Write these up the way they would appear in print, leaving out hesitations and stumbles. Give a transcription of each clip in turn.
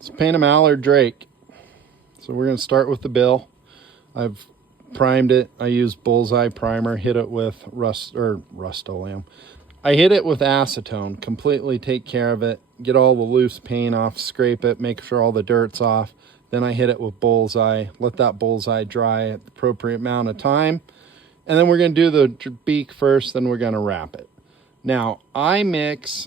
Let's paint a mallard drake. So we're going to start with the bill. I've primed it. I used bullseye primer, hit it with Rust-Oleum. I hit it with acetone, completely take care of it, get all the loose paint off, scrape it, make sure all the dirt's off. Then I hit it with bullseye, let that bullseye dry at the appropriate amount of time. And then we're going to do the beak first, then we're going to wrap it. Now, I mix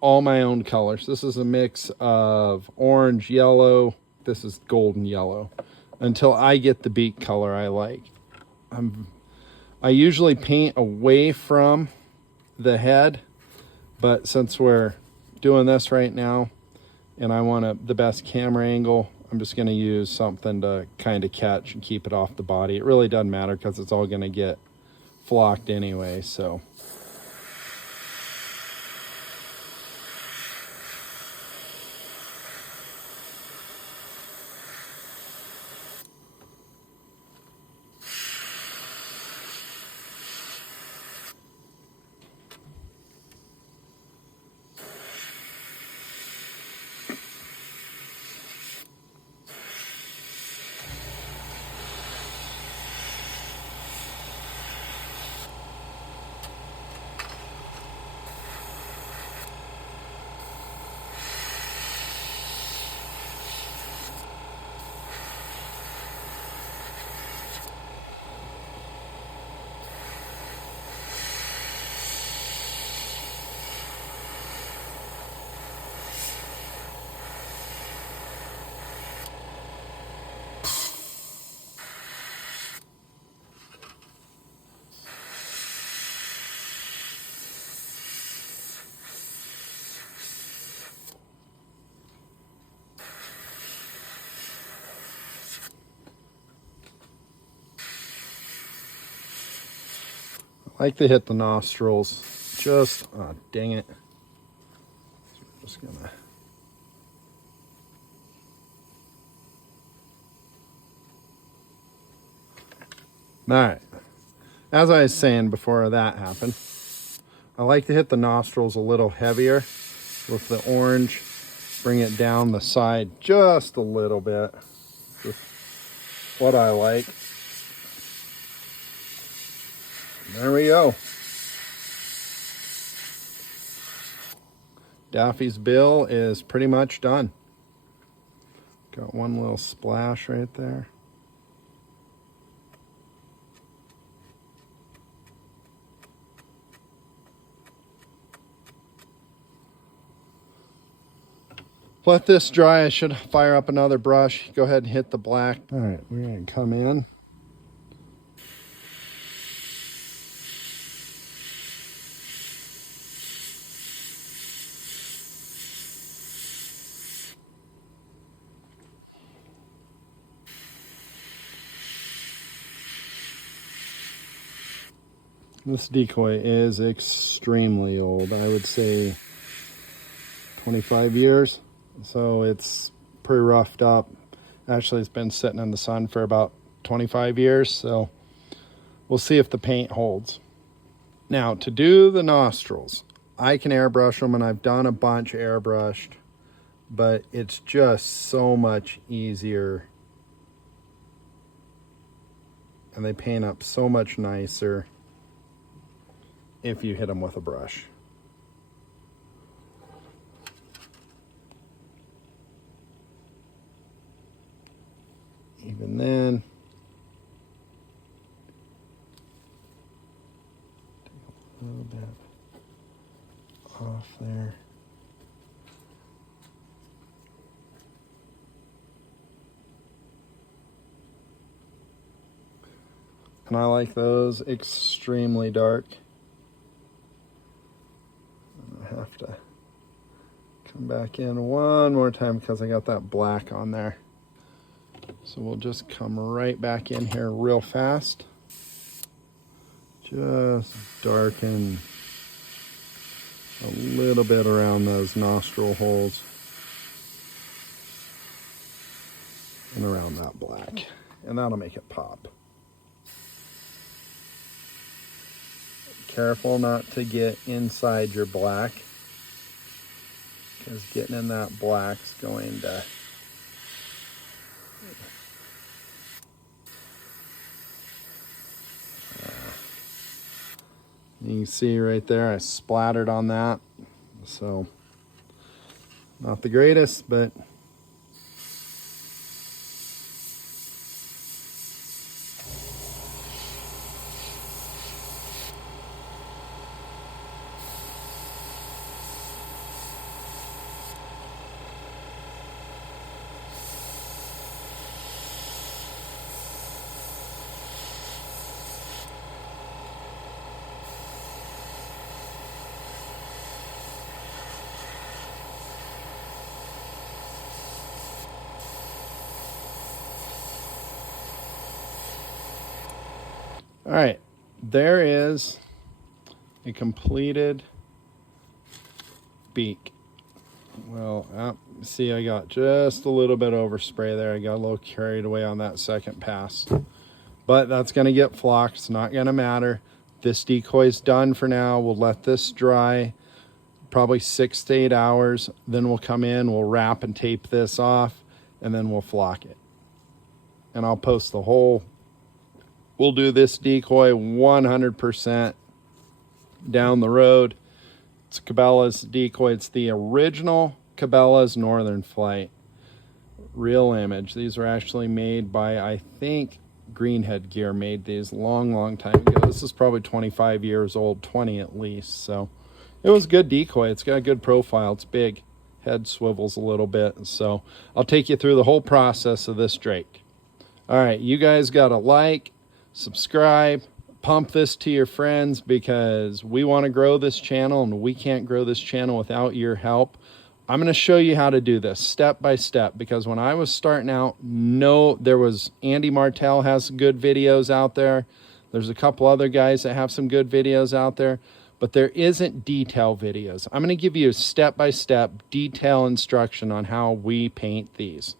all my own colors. This is a mix of orange, yellow, this is golden yellow, until I get the beak color I like. I usually paint away from the head, but since we're doing this right now and I want the best camera angle, I'm just going to use something to kind of catch and keep it off the body. It really doesn't matter because it's all going to get flocked anyway, so. I like to hit the nostrils. Just, oh, dang it. So we're just gonna. All right. As I was saying before that happened, I like to hit the nostrils a little heavier with the orange. Bring it down the side just a little bit. Just what I like. There we go. Daffy's bill is pretty much done. Got one little splash right there. Let this dry. I should fire up another brush. Go ahead and hit the black. All right, we're gonna come in. This decoy is extremely old. I would say 25 years. So it's pretty roughed up. Actually, it's been sitting in the sun for about 25 years. So we'll see if the paint holds. Now, to do the nostrils, I can airbrush them, and I've done a bunch airbrushed, but it's just so much easier. And they paint up so much nicer if you hit them with a brush. Even then, take a little bit off there. And I like those extremely dark. I have to come back in one more time because I got that black on there. So we'll just come right back in here real fast. Just darken a little bit around those nostril holes and around that black. And that'll make it pop. Careful not to get inside your black, because getting in that black's going to You can see right there, I splattered on that. So, not the greatest, but all right, there is a completed beak. Well, see, I got just a little bit overspray there. I got a little carried away on that second pass. But that's going to get flocked. It's not going to matter. This decoy's done for now. We'll let this dry probably 6 to 8 hours. Then we'll come in, we'll wrap and tape this off, and then we'll flock it. And I'll post the whole. We'll do this decoy 100% down the road. It's Cabela's decoy. It's the original Cabela's Northern Flight. Real image. These were actually made by, I think, Greenhead Gear made these long time ago. This is probably 25 years old, 20 at least. So it was a good decoy. It's got a good profile. It's big. Head swivels a little bit. So I'll take you through the whole process of this drake. All right, you guys got to like, subscribe, pump this to your friends, because we want to grow this channel and we can't grow this channel without your help. I'm going to show you how to do this step by step, because when I was starting out, there was Andy Martell has good videos out there. There's a couple other guys that have some good videos out there, but there isn't detail videos. I'm going to give you a step by step detail instruction on how we paint these.